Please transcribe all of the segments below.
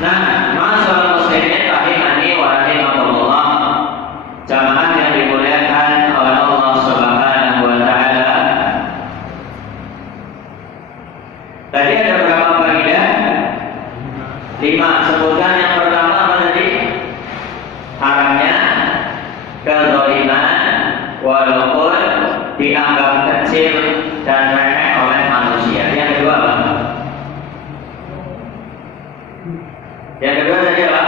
Nah, masyaallah muslimin rahimani wa rahimakumullah, jamaah yang dimuliakan oleh Allah Subhanahu wa taala. Tadi ada berapa faedah? 5. Sebutkan yang pertama apa tadi? Haramnya kezaliman walaupun dianggap kecil dan remeh oleh manusia. Yang kedua apa? Yang kedua tadi apa?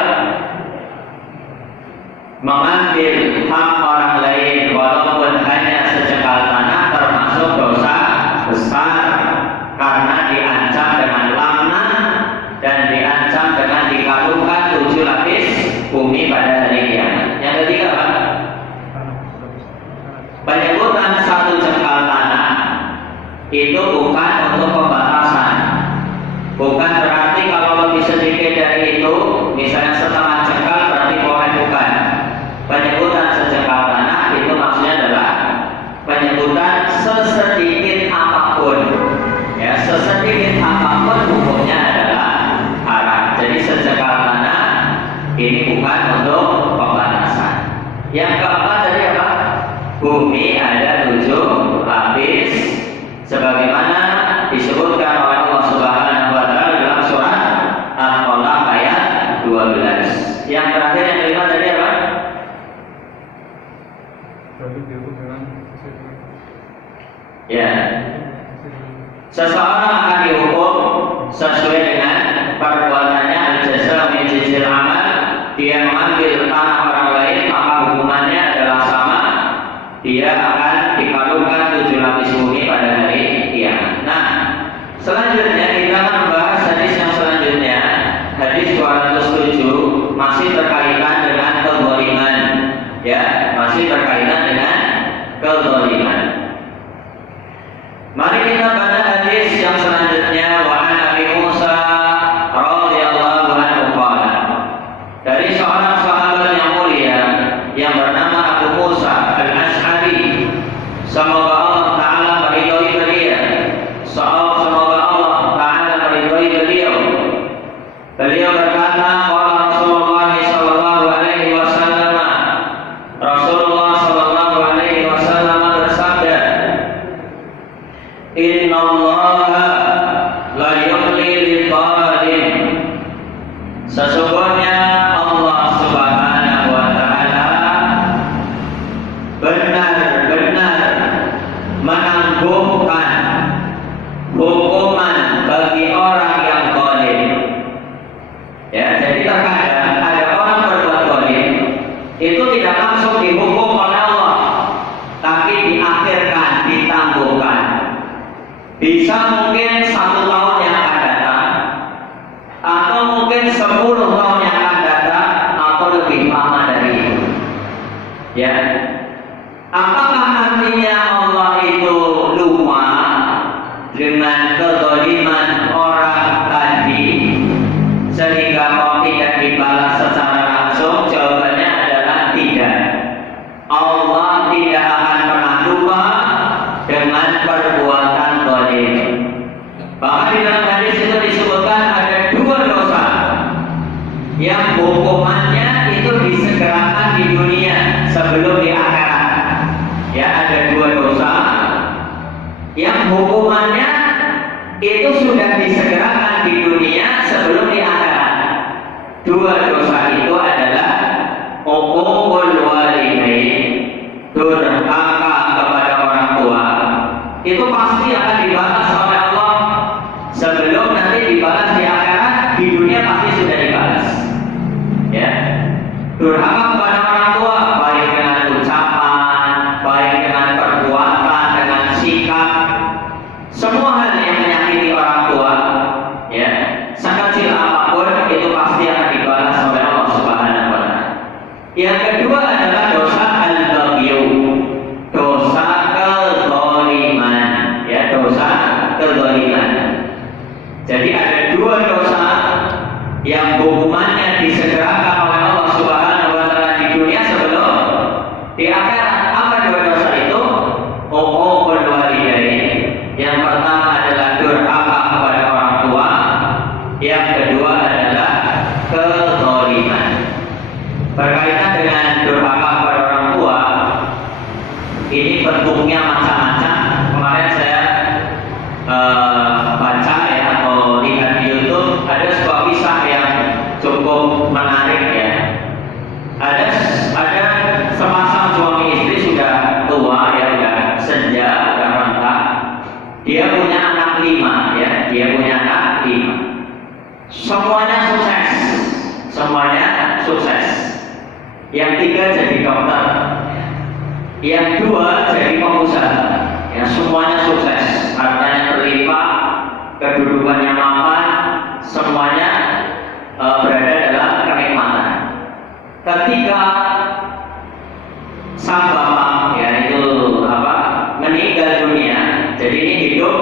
Mengambil hak orang lain walaupun hanya sejengkal tanah termasuk dosa besar karena diancam dengan laknat dan diancam dengan dikalungkan 7 lapis bumi pada hari kiamat. Yang ketiga apa? Penyebutan 1 jengkal tanah itu bukan untuk pembatasan, bukan berarti kalau lebih sedikit dari itu, misalnya setengah jengkal berarti boleh, bukan. Penyebutan sejengkal tanah itu maksudnya adalah penyebutan sesedikit apapun, ya, sesedikit apapun hukumnya adalah haram. Jadi sejengkal tanah ini bukan untuk pembatasan. Yang keempat tadi apa? Bumi ada 7 lapis sebagaimana disebutkan oleh Allah Subhanahu wa taala dalam surat Al-Qalaq ayat 12. Yang terakhir yang kelima tadi apa? Ya. Seseorang akan dihukum sesuai dengan perbuatannya, al-jazaa min jinsil amal. Dia mengambil tanah orang lain, maka hukumannya adalah sama. Dia akan dikalungkan 7 lapis bumi pada hari kiamat. Nah, selanjutnya kita akan membahas hadis yang selanjutnya, hadis 207, masih berkaitan dengan kezaliman, ya, masih berkaitan dengan kezaliman. Mari kita baca hadis yang selanjutnya. Wa an Abi Musa radhiyallahu anhu qala, dari seorang sahabat yang mulia yang bernama Abu Musa Al-Asy'ari, semoga Allah taala meridhai beliau. Semoga Allah taala meridhai beliau. Beliau berkata, qala Rasulullah sallallahu alaihi wasallam, Rasulullah sallallahu alaihi wasallam bersabda, innallaha la yumli lidzalim, sesungguhnya Allah Subhanahu wa taala benar-benar menangguhkan hukuman bagi orang yang zalim. Ya, jadi terkadang ada orang berbuat zalim itu tidak langsung dihukum oleh Allah, tapi diakhirkan, ditangguhkan. Bisa mungkin 1 tahun yang akan datang, atau mungkin 10 tahun yang akan datang, atau lebih lama dari itu. Ya, apakah artinya Allah itu lupa dengan kezaliman orang tadi sehingga kok tidak dibalas secara langsung? Jawabannya adalah tidak. Allah tidak akan pernah lupa dengan perbuatan zalim. Bahkan di dalam hadis itu disebutkan ada 2 dosa yang hukumannya itu disegerakan di dunia sebelum di akhirat. Ya, ada 2 dosa yang hukumannya itu sudah disegerakan di dunia sebelum di akhirat. 2 dosa itu adalah uququl walidain, durhaka kepada orang tua. Itu pasti akan dibalas oleh Allah sebelum nanti dibalas di akhirat. Di dunia pasti sudah dibalas. Ya, durhaka kepada orang tua, baik dengan ucapan, baik dengan perbuatan, dengan sikap, semua hal yang menyakiti orang tua, ya, sekecil apapun itu pasti akan dibalas oleh Allah Subhanahu wa taala. Yang kedua adalah dosa al-baghyu, dosa kezaliman, ya, dosa kezaliman. Jadi ada 2 dosa yang hukumannya disegerakan oleh Allah Subhanahu wa taala di dunia sebelum di akhirat. Apa 2 dosa itu? Uququl walidain. Yang pertama adalah durhaka kepada orang tua. Yang kedua adalah semuanya sukses, semuanya sukses. Yang tiga jadi dokter, yang dua jadi pengusaha. Ya, semuanya sukses, hartanya berlimpah, kedudukannya mapan, semuanya berada dalam kenikmatan. Ketika sang bapak, ya itu meninggal dunia, jadi ini hidup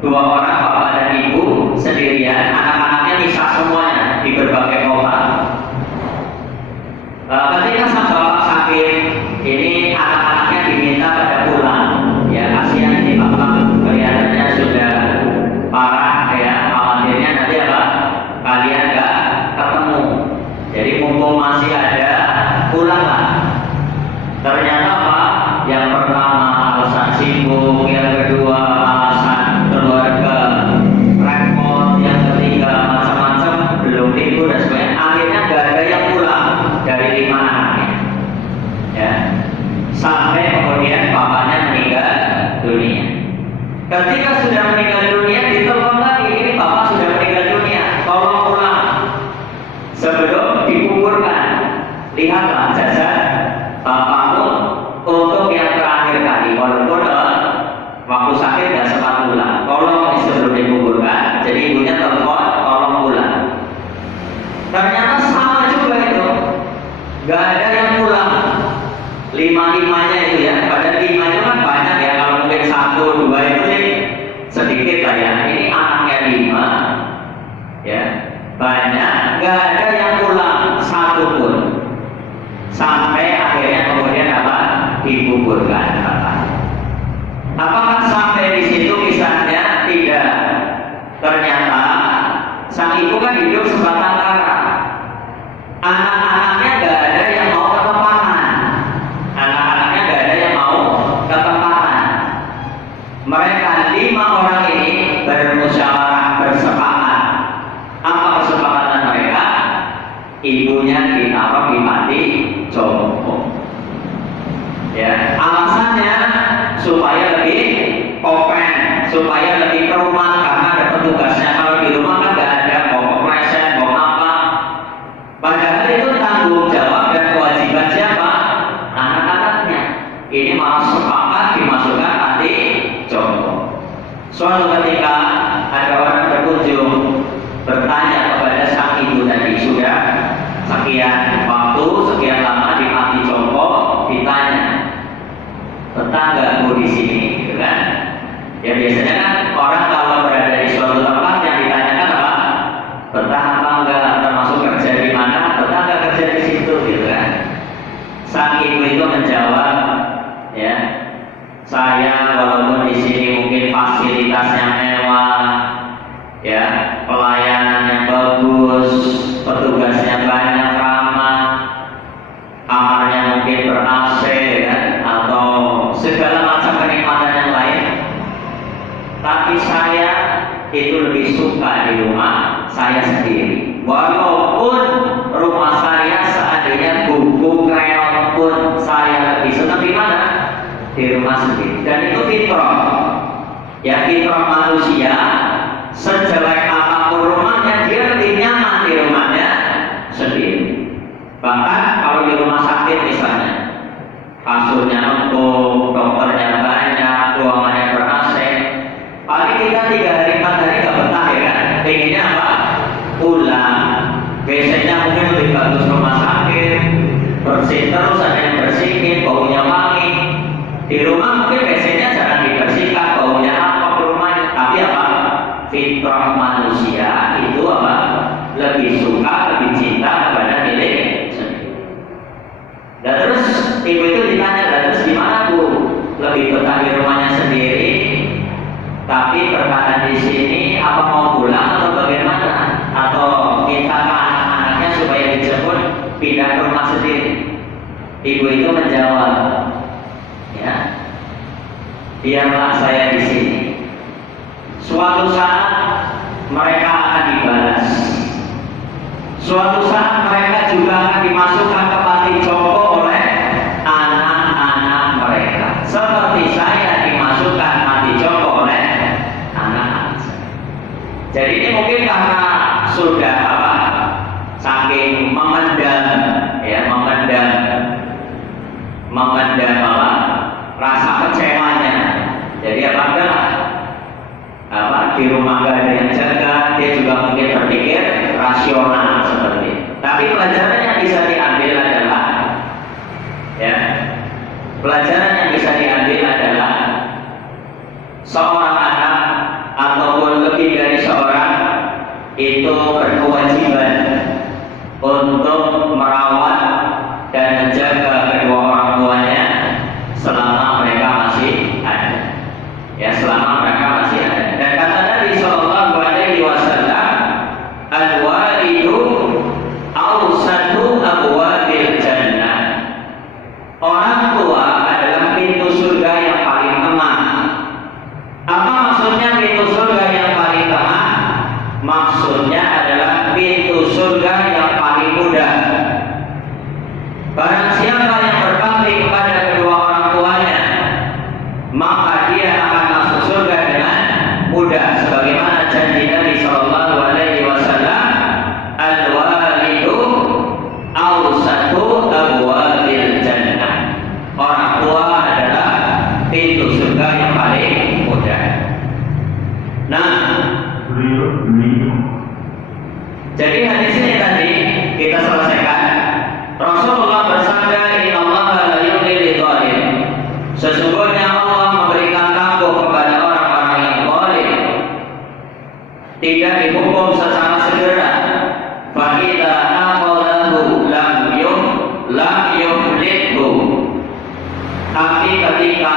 dua orang, bapak dan ibu sendirian, anak-anaknya misah semuanya di berbagai kota. Ketika sang bapak sakit, ini anak-anaknya diminta pada pulang. Ya kasihan ini bapak, kelihatannya sudah parah, ya khawatirnya nanti kalian gak ketemu. Jadi mumpung masih ada, pulanglah. Ternyata yang pertama alasan sibuk, yang kedua alasan keluarga repot, yang ketiga macam-macam, belum tidur dan sebagainya. Akhirnya gak ada yang pulang dari 5 anaknya. Ya. Sampai kemudian bapaknya meninggal dunia. Ketika sudah meninggal dunia, ditelepon lagi, ini bapak sudah meninggal dunia, tolong pulang sebelum dikuburkan. Lihatlah jasad bapakmu untuk yang terakhir kali, walaupun waktu sakit dan sempat pulang, tolong sebelum dikuburkan. Jadi ibunya telepon, tolong pulang. Ternyata sama juga itu, gak ada yang pulang. 5-5-nya itu ya, pada 5 itu kan banyak ya, kalau mungkin 1-2 itu sih sedikit lah ya. Ini anaknya 5 ya, banyak, gak ada yang pulang satupun. Sampai akhirnya kemudian dikuburkan. Apakah sampai di situ kisahnya? Tidak. Ternyata sang ibu kan hidup sebatang kara. Anak-anaknya gak ada yang mau ke tempahan. Anak-anaknya gak ada yang mau ke tempahan. Mereka 5 orang ini bermusyawarah, bersepakat. Apa kesepakatan mereka? Ibunya ditaruh di panti jompo. Ya, alasannya supaya lebih open, supaya lebih ke rumah, karena ada petugasnya. Kalau di rumah kan nggak ada bawa present, bawa apa. Padahal itu tanggung jawab dan kewajiban siapa? Anak-anaknya. Ini malah sepakat dimasukkan panti jompo. Suatu ketika ada orang berkunjung bertanya kepada sang ibu tadi, sudah sekian waktu, sekian lama di panti jompo, ditanya betah nggak Bu di sini, gitu kan? Ya biasanya kan orang kalau berada di suatu tempat yang ditanyakan apa? Betah apa enggak, termasuk kerja di mana? Betah nggak kerja di situ, gitu kan? Sang ibu itu menjawab, ya saya walaupun di sini mungkin fasilitasnya mewah, ya pelayanan yang bagus, petugasnya banyak, ramah, kamarnya mungkin ber-AC kan, atau segala macam kenikmatan yang lain, tapi saya itu lebih suka di rumah saya sendiri. Walaupun rumah saya seandainya gubuk reot pun, saya lebih senang di mana? Di rumah sendiri. Dan itu fitrah, ya fitrah manusia. Sejelek apapun rumahnya, dia lebih nyaman di rumahnya sendiri. Bahkan kalau di rumah sakit misalnya, kasurnya empuk, dokternya banyak, ruangannya ber-AC, paling kita 3 hari 4 hari gak betah ya kan? Pengennya apa? Pulang. Biasanya mungkin lebih bagus rumah sakit, bersih terus, ada yang bersihin, baunya wangi. Di rumah mungkin biasanya jarang dibersihkan, baunya apa rumahnya, tapi apa? Fitrah manusia itu apa? Lebih suka, lebih cinta kepada milik sendiri. Dan terus ibu itu ditanya, terus gimana Bu? Lebih betah di rumahnya sendiri, tapi perkataan di sini apa mau pulang atau bagaimana? Atau minta ke anak-anaknya supaya dijemput pindah ke rumah sendiri? Ibu itu menjawab, ya, biarlah saya di sini. Suatu saat mereka akan dibalas. Suatu saat mereka juga akan dimasukkan ke panti jompo oleh anak-anak mereka, seperti saya dimasukkan panti jompo oleh anak-anak saya. Jadi ini mungkin karena sudah apa? Saking memendam, ya memendam apa? Rasa kecewanya. Jadi di rumah gak ada yang jaga, dia juga mungkin berpikir rasional seperti itu. Tapi pelajaran yang bisa diambil adalah, ya, pelajaran yang bisa diambil adalah seorang anak ataupun lebih dari seorang itu berkewajiban untuk merawat dan menjaga kedua orang tuanya selama mereka masih ada. Ya, selama mereka masih ada. Dan kata Nabi Shallallahu Alaihi Wasallam, al-walidu awsatu abwabil jannah. Orang tua adalah pintu surga yang paling tengah. Apa maksudnya pintu surga yang paling tengah? Maksudnya adalah pintu surga yang paling mudah. Barang siapa yang berbakti kepada kedua orang tuanya, maka dia akan masuk surga dengan mudah, sebagaimana janji Nabi Shallallahu Alaihi Wasallam, al-walidu awsatu abwabil jannah. Orang tua adalah pintu surga yang paling mudah. Nah, jadi hadis ini tadi kita selesaikan. Rasulullah bersabda, innallaha la yudhillu lidzalim. Sesungguhnya Allah memberikan tangguh kepada orang-orang yang zalim, tidak dihukum secara segera. Fa idza aqalahu lam yuflithu. Tapi ketika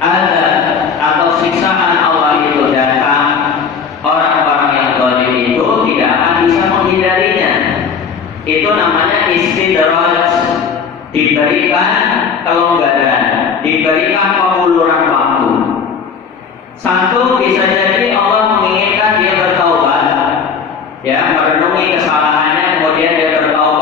ada atau siksaan Allah itu datang, orang-orang yang zalim itu tidak akan bisa menghindarinya. Itu namanya istidraj, diberikan kelonggaran, diberikan penguluran waktu. Satu, bisa jadi Allah menginginkan dia bertaubat, ya, merenungi kesalahannya, kemudian dia bertaubat